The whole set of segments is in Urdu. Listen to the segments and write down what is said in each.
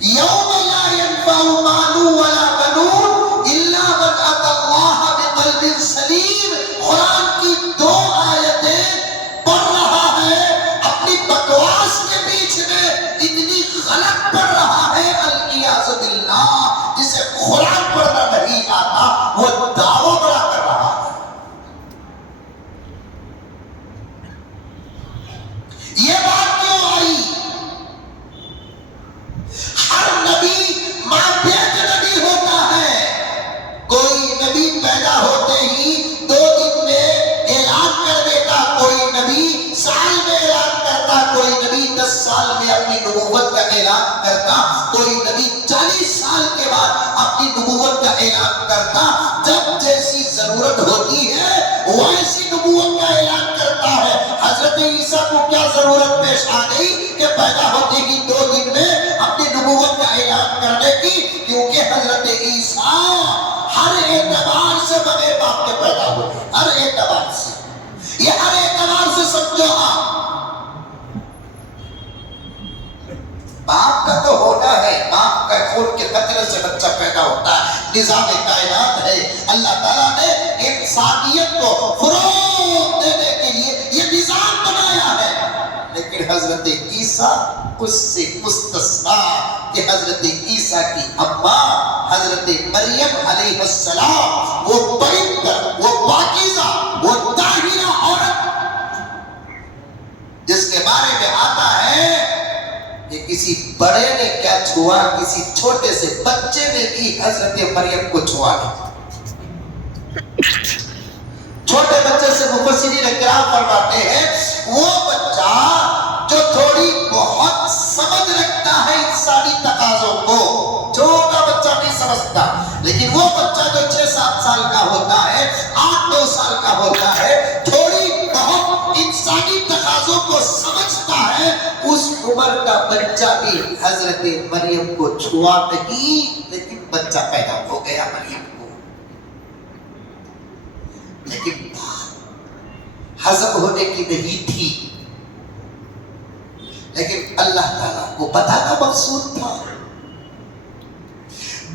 یوم لا ينفع مال ولا بنون الا من اتى الله بقلب سلیم. قرآن کی 2 آیتیں پڑھ رہا ہے، اپنی بکواس کے بیچ میں اتنی غلط پڑھ رہا ہے العیاذ باللہ، جسے قرآن پڑھنا نہیں آتا وہ دعویٰ بڑا کر رہا ہے. یہ بات کیوں آئی؟ ہر نبی ماں پیٹ نبی ہوتا ہے. کوئی نبی پیدا ہوتے ہی 2 دن میں اعلان کر دیتا، کوئی نبی سال میں اعلان کرتا، کوئی نبی 10 سال میں اپنی نبوت کا اعلان کرتا، کوئی نبی 40 سال کے بعد اپنی نبوت کا اعلان کرتا. جب جیسی ضرورت ہوتی ہے ویسی نبوت کا اعلان کرتا ہے. حضرت عیسیٰ کو کیا ضرورت پیش آ گئی کہ پیدا ہوتے ہی 2 دن میں اپنی نبوت کا اعلان کرنے کی؟ کیونکہ حضرت عیسیٰ ہر اعتبار سے بغیر باپ کے پیدا ہوئے، ہر اعتبار سے. یہ ہر اعتبار سے سمجھو آپ، باپ کا تو ہونا ہے، باپ کا خون کے قطرے سے بچہ پیدا ہوتا ہے. نظام کائنات ہے، اللہ تعالیٰ نے انسانیت کو فروغ دینے کے لیے یہ نظام بنایا ہے. لیکن حضرت عیسیٰ اس سے مستثنا کہ حضرت عیسیٰ کی اماں حضرت مریم علیہ السلام وہ پوتر، وہ پاکیزہ، وہ طاہرہ عورت، جس کے بارے میں آتا ہے کہ کسی بڑے نے کیا چھوا، کسی چھوٹے سے بچے نے بھی حضرت مریم کو چھوا نہیں. چھوٹے بچے سے مفسرین کرام فرماتے ہیں وہ بچہ جو تھوڑی بہت سمجھ رکھتا ہے انسانی تقاضوں کو، چھوٹا بچہ نہیں سمجھتا، لیکن وہ بچہ جو 6-7 سال کا ہوتا ہے، 8-9 سال کا ہوتا ہے، تھوڑی بہت انسانی تقاضوں کو سمجھتا ہے، اس عمر کا بچہ بھی حضرت مریم کو چھوا نہیں، لیکن بچہ پیدا ہو گیا مریم کو. لیکن ہضم ہونے کی نہیں تھی، لیکن اللہ تعالیٰ کو بتانا مقصود تھا.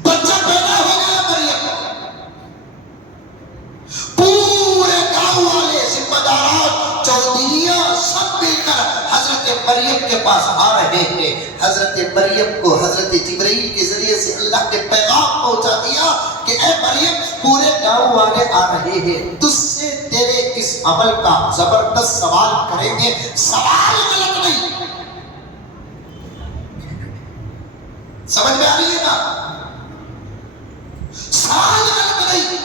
بچہ پیدا ہو گیا مریم، پورے گاؤں والے، ذمہ داران، چودھریاں سب مل کر حضرت مریم کے پاس آ رہے ہیں. حضرت مریم کو حضرت جبرائیل کے ذریعے سے اللہ نے پیغام پہنچا دیا کہ اے مریم پورے گاؤں والے آ رہے ہیں، تجھ سے تیرے اس عمل کا زبردست سوال کریں گے. سوال غلط نہیں، سمجھ میں آ رہی ہے نا؟ سوال غلط نہیں.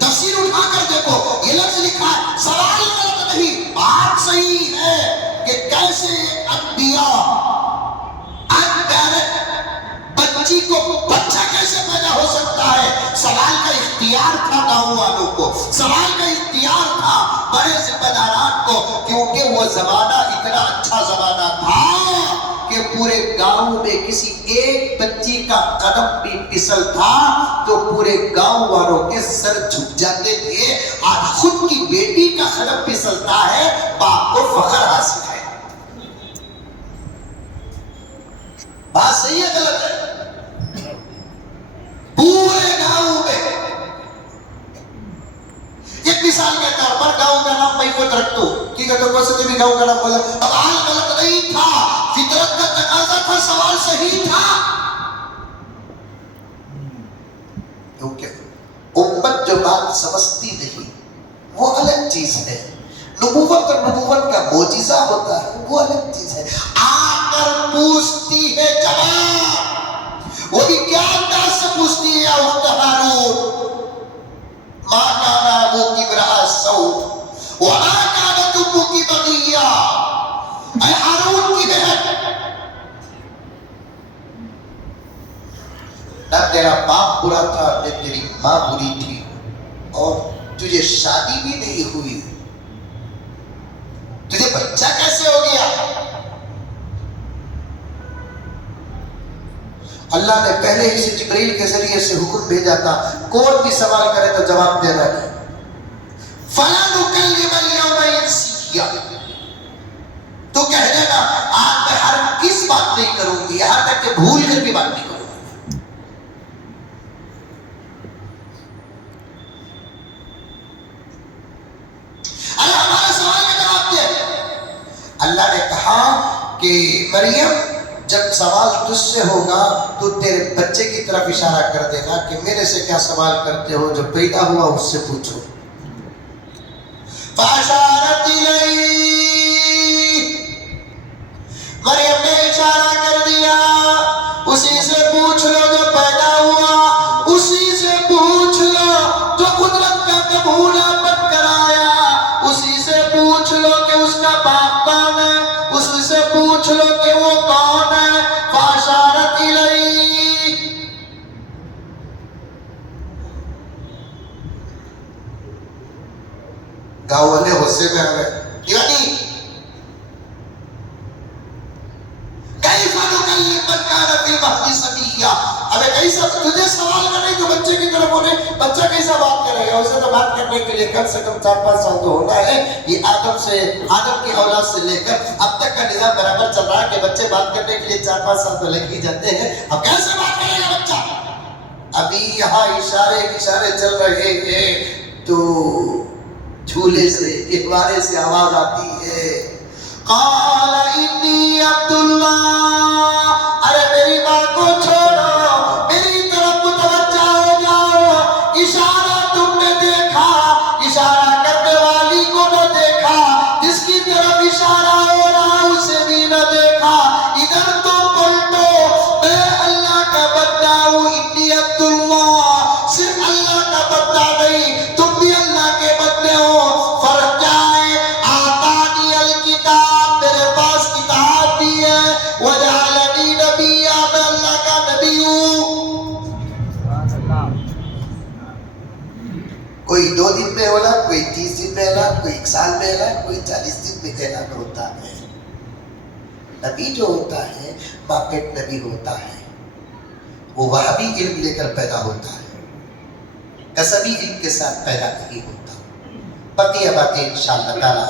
تفسیر اٹھا کر دیکھو، یہ لفظ لکھا ہے سوال غلط نہیں، بات صحیح ہے کہ کیسے انبیاء بچی کو بچہ کیسے پیدا ہو سکتا ہے. سوال کا اختیار تھا گاؤں والوں کو، سوال کا اختیار تھا بڑے ذمہ داران کو، کیونکہ وہ زمانہ اتنا اچھا زمانہ تھا کہ پورے گاؤں میں کسی ایک بچی کا قدم بھی پھسل تھا تو پورے گاؤں والوں کے سر جھک جاتے تھے. آج خود کی بیٹی کا قدم پھسلتا ہے، باپ کو فخر حاصل ہے. بات صحیح ہے غلط ہے؟ پورے گاؤں میں ایک مثال کے طور پر گاؤں کا نام میں خود رکھ دوں، ٹھیک ہے؟ تو کوئی بھی گاؤں کا نام بولا، سوال غلط نہیں تھا، فطرت کا تقاضا تھا، سوال صحیح تھا. کیونکہ امت جو بات سمجھتی نہیں وہ الگ چیز ہے، نبوت اور نبوت کا معجزہ ہوتا ہے وہ الگ چیز ہے. آ کر پوچھتی ہے جواب، وہ بھی کیا انداز سے پوچھتی ہے، اخت ہارون ما کان ابوکی امرأ سوء وما کانت امکی بغیہ. اے ہارون کی بہن، نہ تیرا باپ برا تھا نہ تیری ماں بری تھی، اور تجھے شادی بھی نہیں ہوئی، تجھے بچہ کیسے ہو گیا؟ اللہ نے پہلے ہی سے جبرائیل کے ذریعے سے حکم بھیجا تھا، کوئی بھی سوال کرے تو جواب دینا نہیں. فَلَا نُكَلِّمَ الْيَوْمَ إِنسِيًّا، تو کہہ دینا آج میں ہر کس بات نہیں کروں گی، یہاں تک کہ بھول کر بھی بات نہیں کروں. ارے ہمارے سوال کا جواب دے. اللہ نے کہا کہ مریم جب سوال تجھ سے ہوگا تو تیرے بچے کی طرف اشارہ کر دینا کہ میرے سے کیا سوال کرتے ہو، جو پیدا ہوا اس سے پوچھو. فاشارت الیہ، مریم نے اشارہ کر دیا، اسی سے پوچھ لو جو پیدا ہوا، اسی سے پوچھ لو جو قدرت کا نمونہ بن کر آیا، اسی سے پوچھ لو کہ اس کا باپ کون ہے، اسی سے پوچھ لو کہ وہ کون ہے. فاشارت الیہ، گاؤں والے غصے میں آ گئے. دیوانی کیف نکلم من کان فی المہد صبیا. ابے کیسا تجھے سوال کرنے تو بچے کی طرف ہونے، بچہ کیسا بات کرے گا؟ اسے تو بات کرنے کے لیے کم سے کم 4-5 سال تو ہونا ہے. یہ آدم کی اولاد سے لے کر اب تک کا نظام برابر چل رہا ہے کہ بچے بات کرنے کے لیے 4-5 سال تو لگ ہی جاتے ہیں. اب کیسے بات کرے گا بچہ؟ ابھی یہاں اشارے چل رہے ہیں تو جھولے سے ایک سے آواز آتی ہے، قال انی عبد اللہ. ارے میری بات کو چھوڑو، میری طرف متوجہ ہو جاؤ. اشارہ تم نے دیکھا، اشارہ کرنے والی کو نہ دیکھا، جس کی طرف اشارہ ہو رہا اسے بھی نہ دیکھا. ادھر تم پلٹو، میں اللہ کا بندہ ہوں، انی عبد اللہ. صرف اللہ کا بندہ نہیں، تم بھی اللہ کے بندے ہو. فرق کیا ہے؟ آتانی الکتاب، میرے پاس کتاب بھی ہے، وجعلنی نبیا، میں اللہ کا نبی ہوں. کوئی 2 دن میں اولاد، کوئی 30 دن میں اولاد، کوئی 1 سال میں اولاد، کوئی 40 دن میں اولاد ہوتا ہے. نبی جو ہوتا ہے باقیت نبی ہوتا ہے، وہ وہابی علم لے کر پیدا ہوتا ہے، کسبی علم کے ساتھ پیدا نہیں ہوتا. بقیہ باتیں انشاءاللہ تعالی